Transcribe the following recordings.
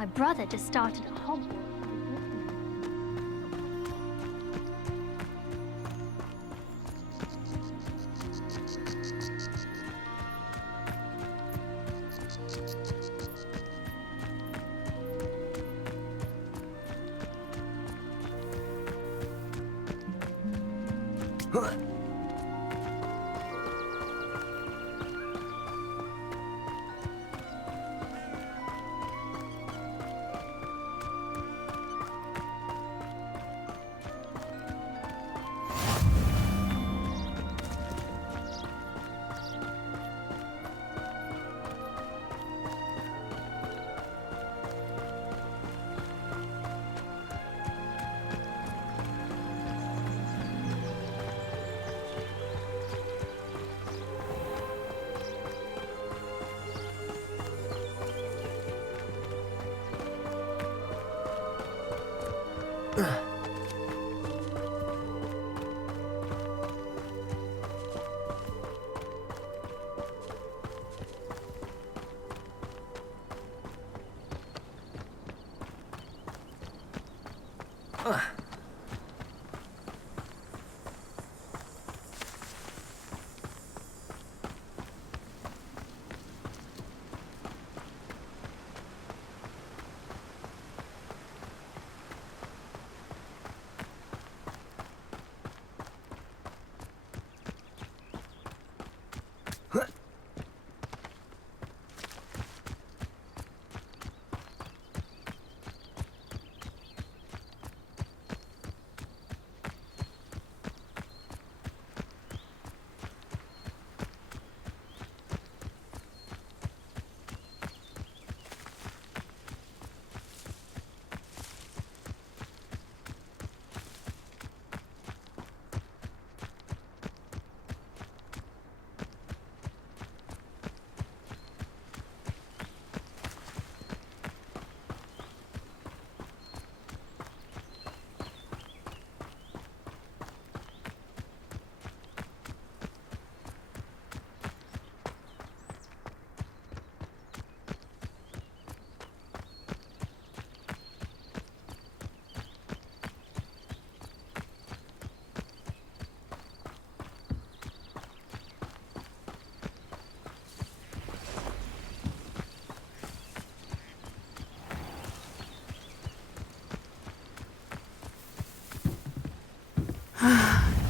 My brother just started at Hogwarts.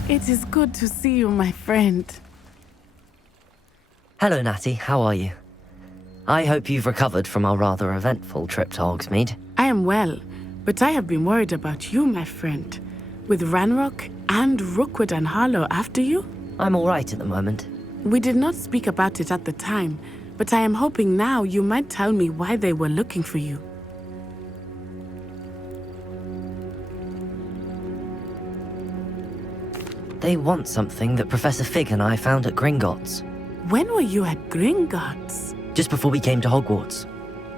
It is good to see you, my friend. Hello, Natty. How are you? I hope you've recovered from our rather eventful trip to Hogsmeade. I am well, but I have been worried about you, my friend. With Ranrock and Rookwood and Harlow after you? I'm all right at the moment. We did not speak about it at the time, but I am hoping now you might tell me why they were looking for you. They want something that Professor Fig and I found at Gringotts. When were you at Gringotts? Just before we came to Hogwarts.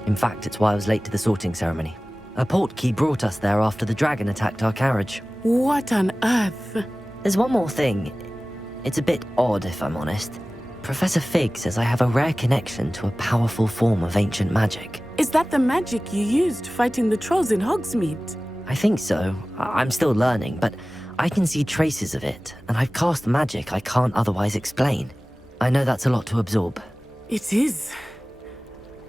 In fact, it's why I was late to the sorting ceremony. A portkey brought us there after the dragon attacked our carriage. What on earth? There's one more thing. It's a bit odd, if I'm honest. Professor Fig says I have a rare connection to a powerful form of ancient magic. Is that the magic you used fighting the trolls in Hogsmeade? I think so. I'm still learning, but I can see traces of it, and I've cast magic I can't otherwise explain. I know that's a lot to absorb. It is.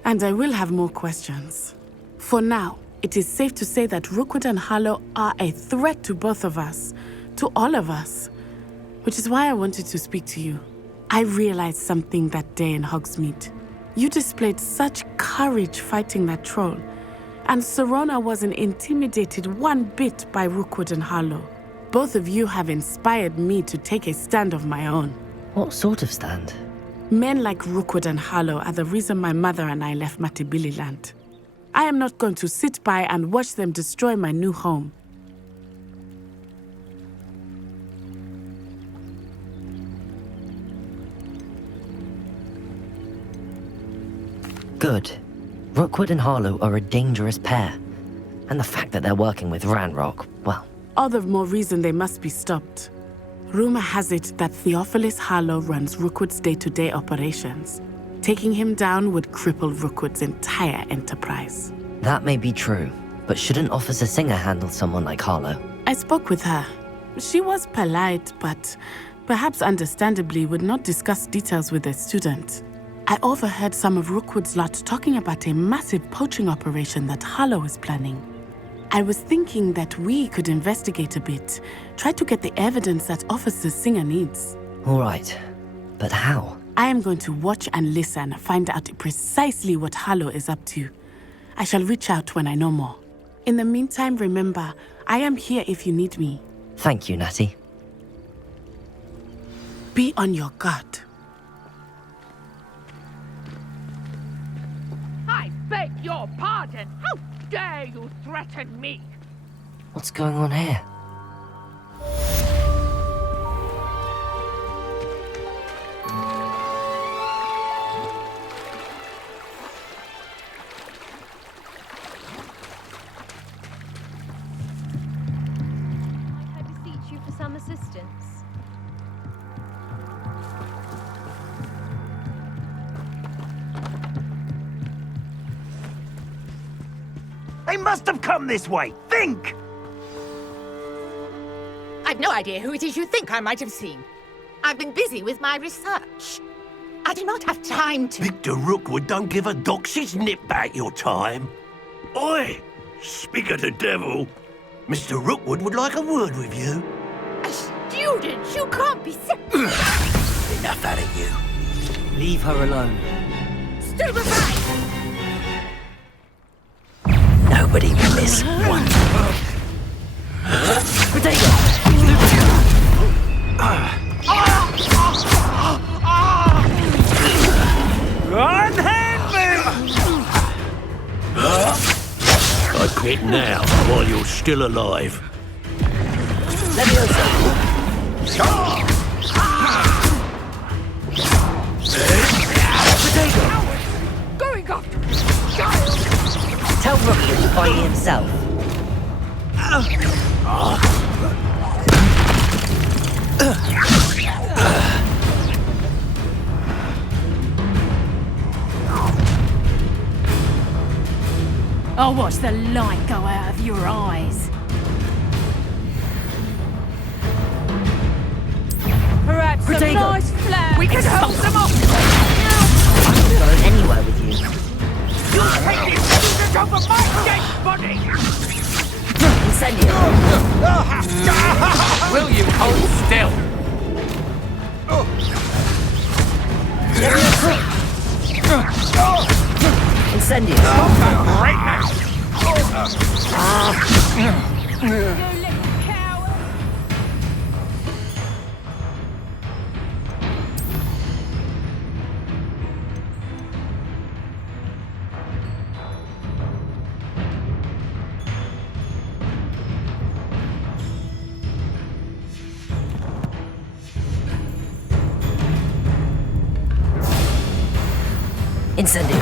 And I will have more questions. For now, it is safe to say that Rookwood and Harlow are a threat to both of us, to all of us. Which is why I wanted to speak to you. I realized something that day in Hogsmeade. You displayed such courage fighting that troll, and Serona wasn't intimidated one bit by Rookwood and Harlow. Both of you have inspired me to take a stand of my own. What sort of stand? Men like Rookwood and Harlow are the reason my mother and I left Matabili land. I am not going to sit by and watch them destroy my new home. Good. Rookwood and Harlow are a dangerous pair. And the fact that they're working with Ranrock, well... All the more reason they must be stopped. Rumor has it that Theophilus Harlow runs Rookwood's day-to-day operations. Taking him down would cripple Rookwood's entire enterprise. That may be true, but shouldn't Officer Singer handle someone like Harlow? I spoke with her. She was polite, but perhaps understandably would not discuss details with a student. I overheard some of Rookwood's lot talking about a massive poaching operation that Harlow is planning. I was thinking that we could investigate a bit, try to get the evidence that Officer Singer needs. All right, but how? I am going to watch and listen, find out precisely what Harlow is up to. I shall reach out when I know more. In the meantime, remember, I am here if you need me. Thank you, Natty. Be on your guard. I beg your pardon. How dare you threaten me? What's going on here? I beseech you for some assistance. They must have come this way. Think! I've no idea who it is you think I might have seen. I've been busy with my research. I do not have time to... Victor Rookwood don't give a doxy's nip back your time. Oi! Speak of the devil. Mr. Rookwood would like a word with you. A student? You can't be sick. Enough out of you. Leave her alone. Stupefy! Nobody will miss one. Potato! Unhand me! I quit now, while you're still alive. Leviosa! Potato! Going after me! Tell Rookwood to find himself. I'll watch the light go out of your eyes. Perhaps Potato. a nice flag. We can hold them off. I'm not going anywhere with you. You'll take this student over my dead body. Incendio! Will you hold still? Incendio! Right now! You little coward. Incendio!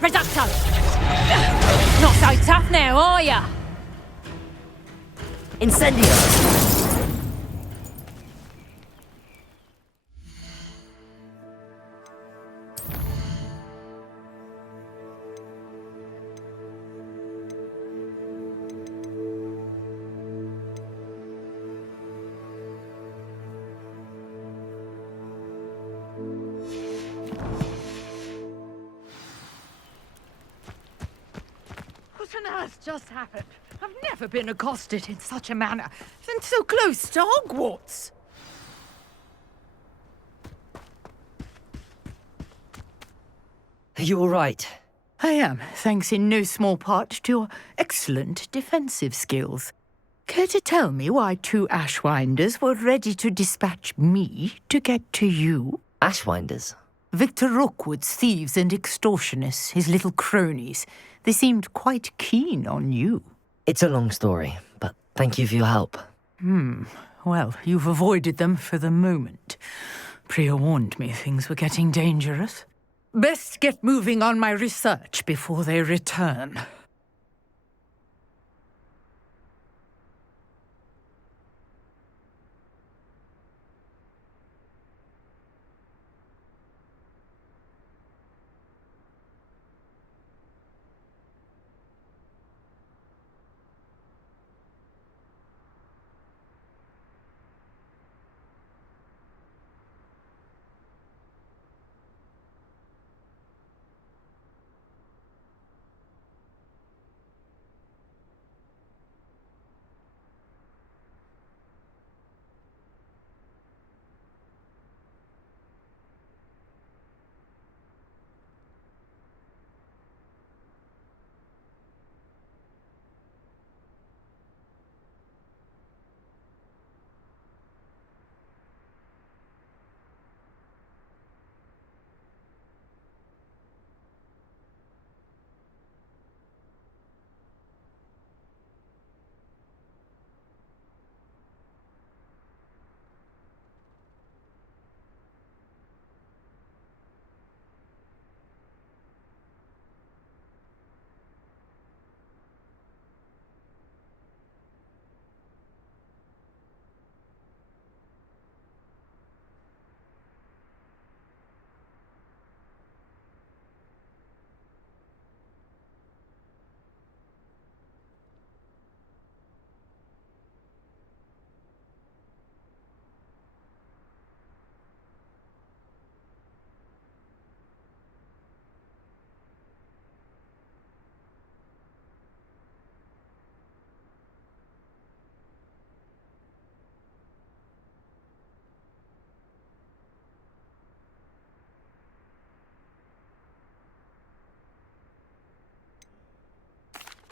Reducto! Not so tough now, are ya? Incendio! What on earth just happened? I've never been accosted in such a manner, and so close to Hogwarts. Are you all right? I am, thanks in no small part to your excellent defensive skills. Care to tell me why two Ashwinders were ready to dispatch me to get to you? Ashwinders? Victor Rookwood's thieves and extortionists, his little cronies. They seemed quite keen on you. It's a long story, but thank you for your help. Well, you've avoided them for the moment. Priya warned me things were getting dangerous. Best get moving on my research before they return.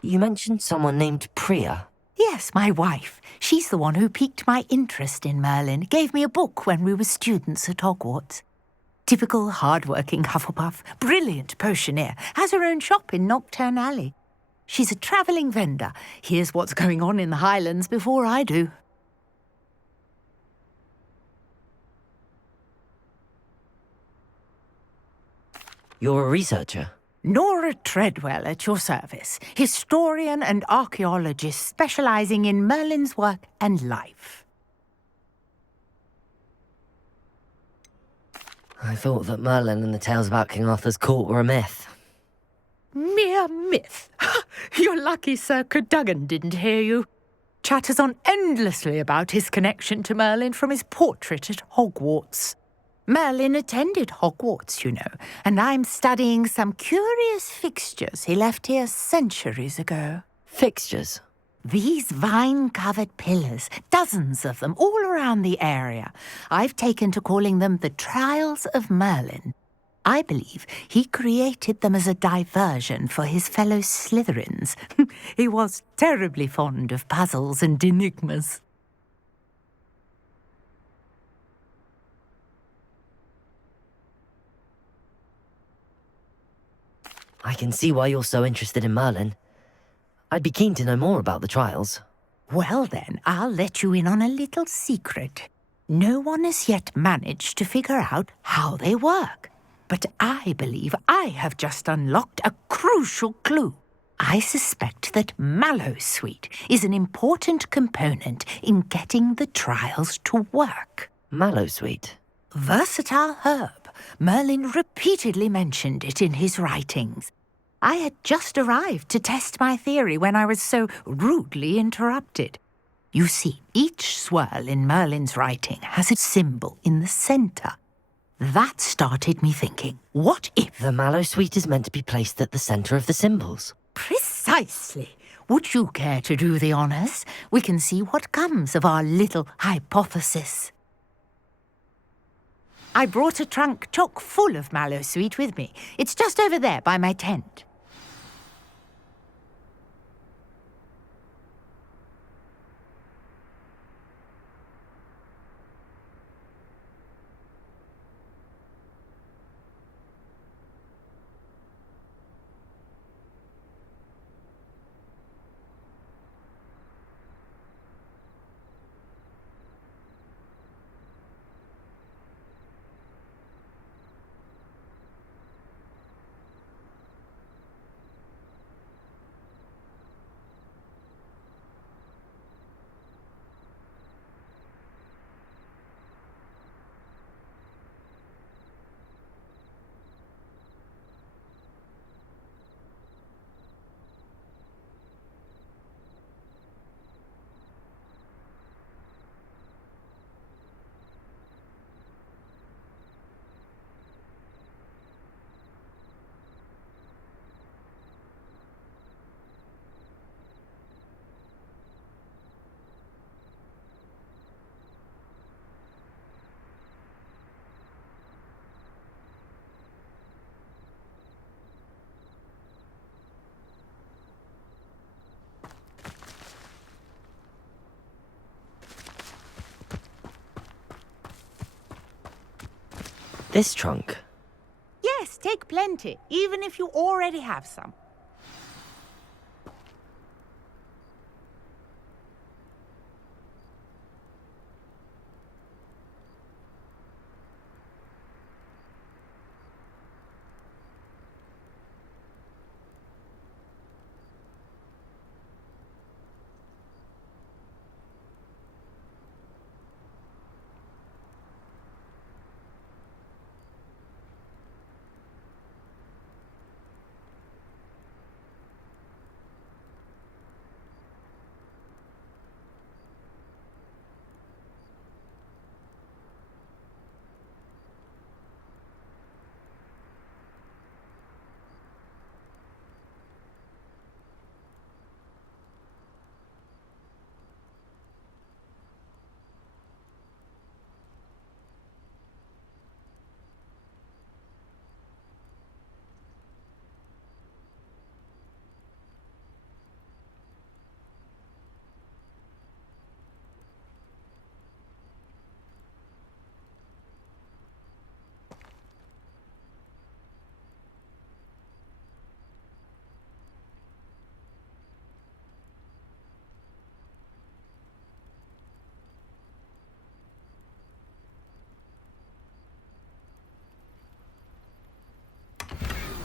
You mentioned someone named Priya. Yes, my wife. She's the one who piqued my interest in Merlin, gave me a book when we were students at Hogwarts. Typical hard-working Hufflepuff, brilliant potioneer, has her own shop in Knockturn Alley. She's a travelling vendor, hears what's going on in the Highlands before I do. You're a researcher? Nora Treadwell at your service, historian and archaeologist specialising in Merlin's work and life. I thought that Merlin and the tales about King Arthur's court were a myth. Mere myth. You're lucky Sir Cadogan didn't hear you. Chatters on endlessly about his connection to Merlin from his portrait at Hogwarts. Merlin attended Hogwarts, you know, and I'm studying some curious fixtures he left here centuries ago. Fixtures? These vine-covered pillars, dozens of them, all around the area. I've taken to calling them the Trials of Merlin. I believe he created them as a diversion for his fellow Slytherins. He was terribly fond of puzzles and enigmas. I can see why you're so interested in Merlin. I'd be keen to know more about the trials. Well then, I'll let you in on a little secret. No one has yet managed to figure out how they work. But I believe I have just unlocked a crucial clue. I suspect that Mallowsweet is an important component in getting the trials to work. Mallowsweet? Versatile herb. Merlin repeatedly mentioned it in his writings. I had just arrived to test my theory when I was so rudely interrupted. You see, each swirl in Merlin's writing has a symbol in the centre. That started me thinking, what if... The Mallowsweet is meant to be placed at the centre of the symbols. Precisely. Would you care to do the honours? We can see what comes of our little hypothesis. I brought a trunk chock full of Mallowsweet with me. It's just over there by my tent. This trunk? Yes, take plenty, even if you already have some.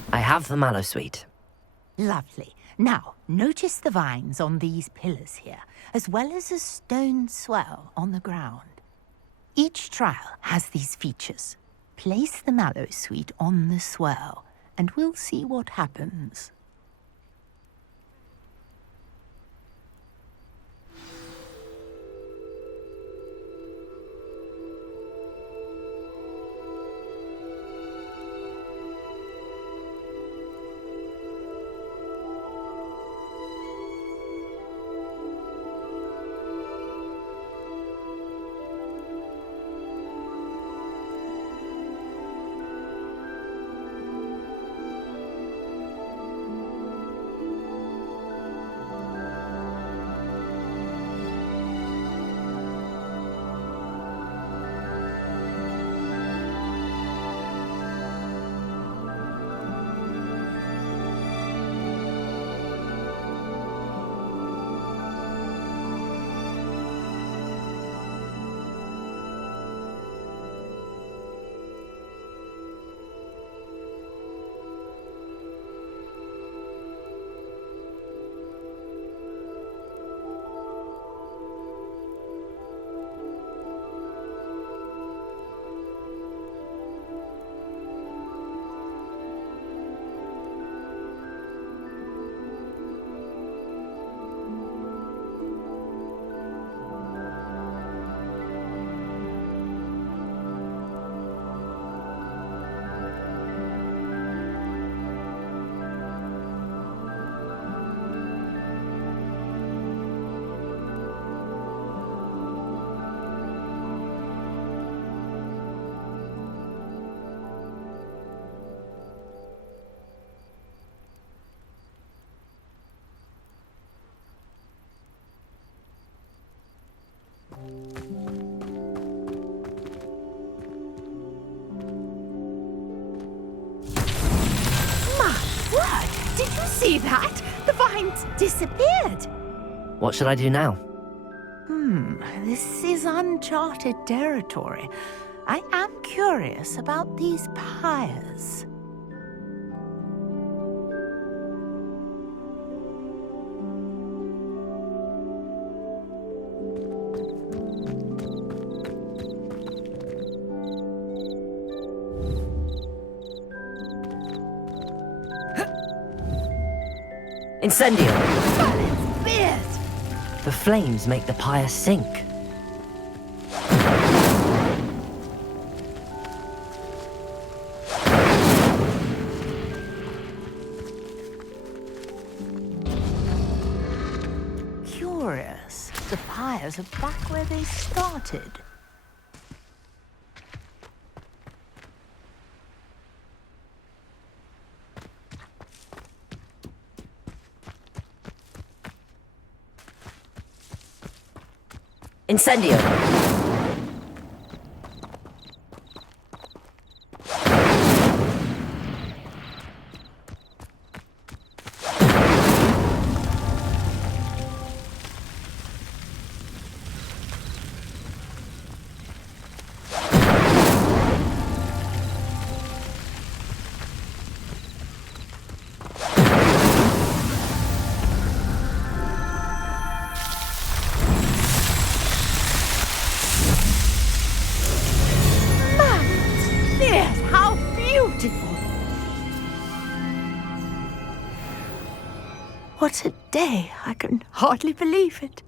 I have the mallow sweet. Lovely. Now, notice the vines on these pillars here, as well as a stone swell on the ground. Each trial has these features. Place the mallow sweet on the swell, and we'll see what happens. Did you see that? The vines disappeared. What should I do now? This is uncharted territory. I am curious about these pyres. Incendio! It's beard! The flames make the pyre sink. Curious. The pyres are back where they started. Incendio! What a day. I can hardly believe it.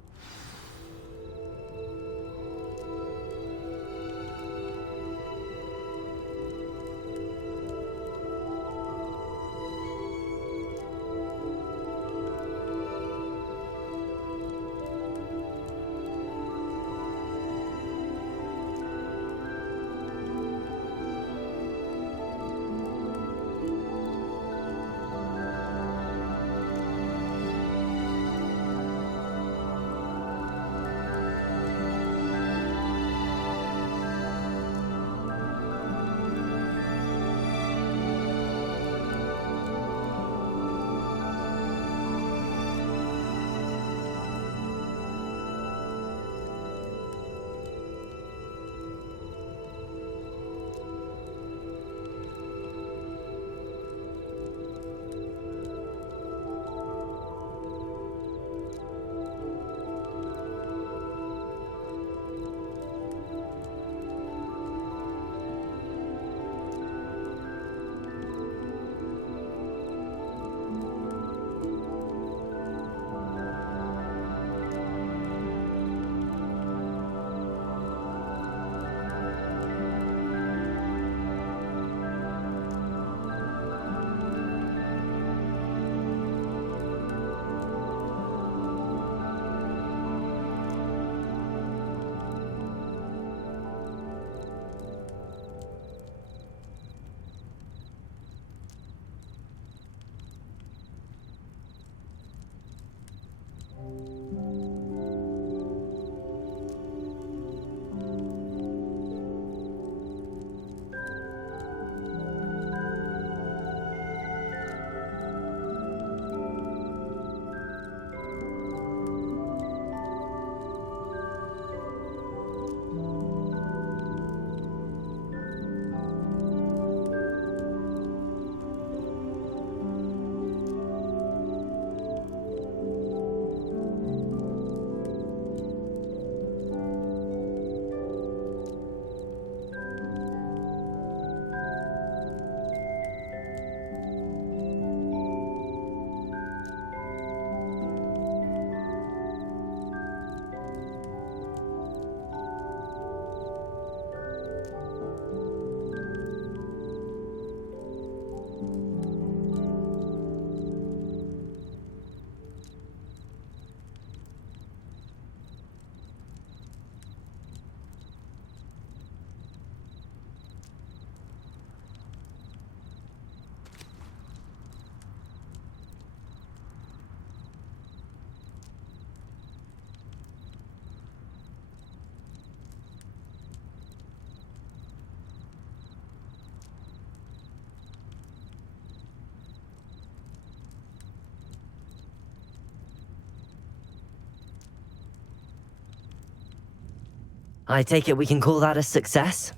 I take it we can call that a success?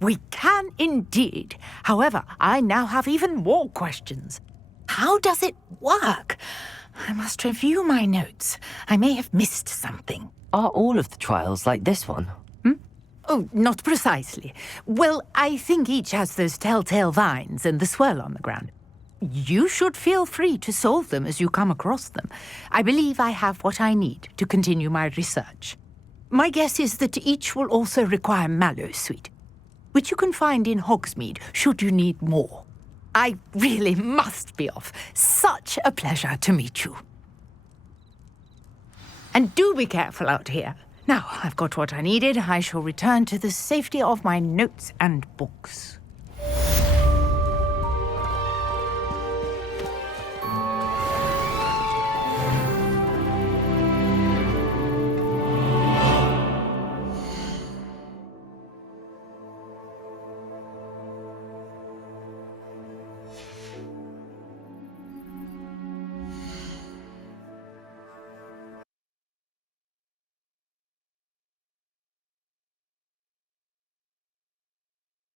We can indeed. However, I now have even more questions. How does it work? I must review my notes. I may have missed something. Are all of the trials like this one? Oh, not precisely. Well, I think each has those telltale vines and the swirl on the ground. You should feel free to solve them as you come across them. I believe I have what I need to continue my research. My guess is that each will also require mallow sweet, which you can find in Hogsmeade should you need more. I really must be off. Such a pleasure to meet you. And do be careful out here. Now, I've got what I needed. I shall return to the safety of my notes and books.